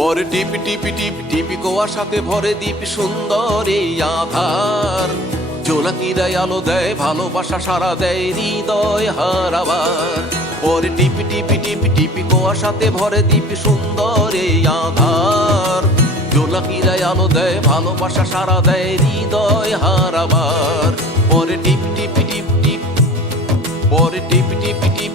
পরে টিপি টিপি টিপি টিপি কোয়ার সাথে ভরে দ্বীপ সুন্দর এই আধার। জোনাকিরাই আলো দেয়, ভালোবাসা সারা দেয়, হৃদয় হারাবার পরে টিপি টিপি টিপি টিপি কোয়ার সাথে ভরে দ্বীপ সুন্দর এই আধার। জোনাকিরাই আলো দেয়, ভালোবাসা সারা দেয়, হৃদয় হারাবার পরে টিপ টিপ টিপ টিপ পরে টিপ টিপ টিপ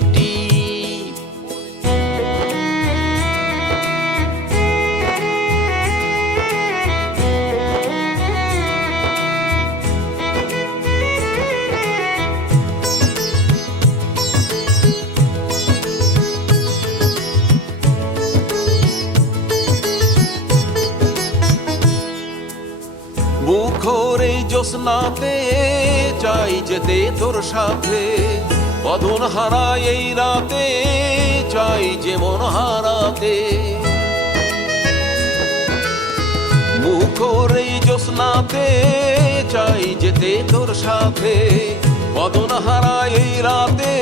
মুখর এই জ্যোৎস্নাতে চাই যেতে তোর সাথে। বদন হারায় এই রাতে, চাই যে মন হারাতে। মুখর এই জ্যোৎস্নাতে চাই যেতে তোর সাথে। বদন হারায় এই রাতে,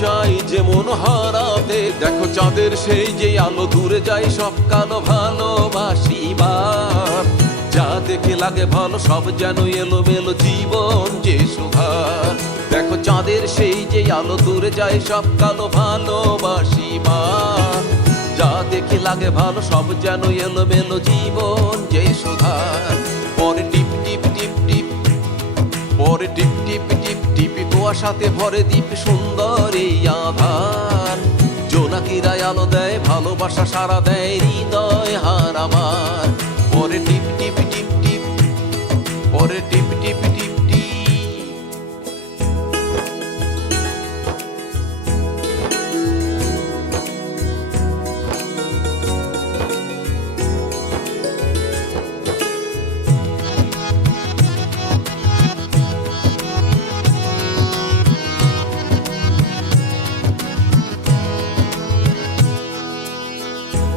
চাই যে মন হারাতে। দেখো চাঁদের সেই যে আলো, দূরে যায় সব কালো ভালোবাসিবার যা দেখে লাগে ভালো, সব যেন এলো মেলো জীবন যে সুধার দেখো চাঁদের সেই যে আলো, দূরে যায় সব কালো ভালোবাসিবার যা দেখে লাগে ভালো, সব যেন এলো মেলো জীবন যে সুধার পরে টিপ টিপ টিপ টিপ। পরে টিপ টিপ টিপ, টিপি, কুয়াশাতে ভরে দ্বীপ সুন্দর এই আধার জোনাকিরাই আলো দেয়, ভালোবাসা সারা দেয়, হৃদয় হার আমার। পরে টিপ টিপ টিপ টিপ পরে টিপ টিপ টিপ টিপ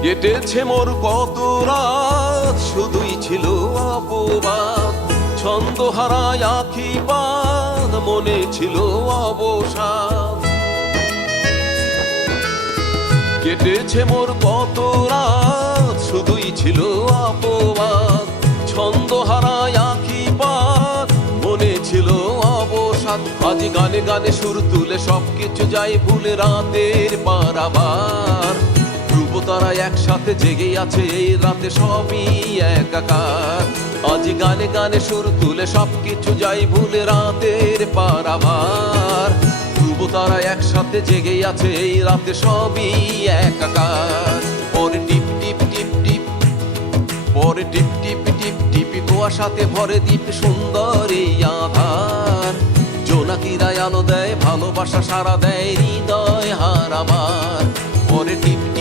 কেটেছে মোর কত রাত, শুধুই ছিল অপবাদ। ছন্দ হারায় আখি পাদ মনে ছিল অবসাদ। কেটেছে মোর কত রাত, শুধুই ছিল অপবাদ। ছন্দ হারায় আখি পাদ মনে ছিল অবসাদ। আজ গানে গানে সুর তুলে সবকিছু যাই ভুলে রাতের পারাবার। তারা একসাথে জেগে আছে, এই রাতে সবই একাকার। আজ গানে গানে সুর তুলে সবকিছু যাই ভুলে রাতের পারাবার তারা একসাথে জেগে আছে, এই রাতে সবই একাকার। পরে টিপ টিপ টিপ টিপ, পরে টিপ টিপ টিপ, টিপি কুয়াশাতে ভরে দ্বীপ সুন্দর এই আধার। জোনাকিরাই আলো দেয়, ভালোবাসা সারা দেয়, হৃদয় হার আমার। পরে টিপ টিপ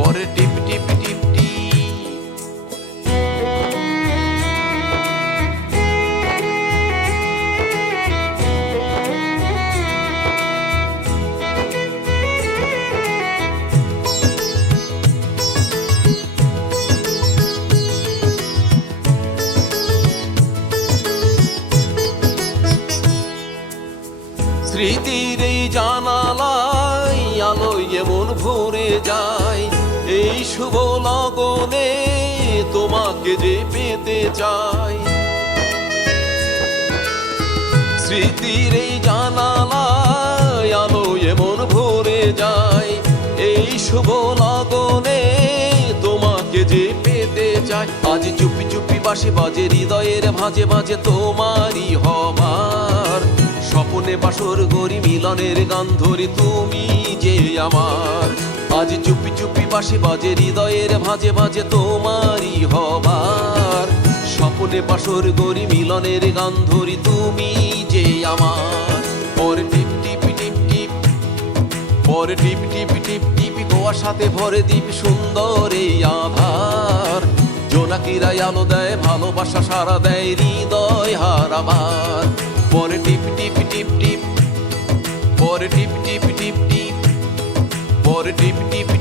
পরে টিপ টিপ টিপ স্মৃতির এই জানালাই আলোয় এমন ভরে যায়। এই শুভ লগনে তোমাকে যে পেতে চাই। স্মৃতির এই জানালায় আলো এমন ভরে যায়। এই শুভ লগনে তোমাকে যে পেতে চাই। আজ চুপি চুপি বাসে বাজে, হৃদয়ের ভাজে ভাজে তোমারই হবার স্বপনে বাসর গরি মিলনের গান ধরি তুমি যে আমার। আজ চুপি চুপি বাসে বাজে, হৃদয়ের ভাজে ভাজে তোমারই হবার। স্বপনে বাসর গরি মিলনের গান ধরি, তুমি যে আমার। পরে টিপ টিপ টিপ টিপ, পরে টিপ টিপ টিপ টিপি গোয়ার সাথে ভরে দ্বীপ সুন্দর এই আধার। জোনাকিরাই আলো দেয়, ভালোবাসা সারা দেয়, হৃদয় হার আমার। পরে টিপ টিপ টিপ টিপ, পরে টিপ টিপ টিপ টিপ পরে টিপ টিপ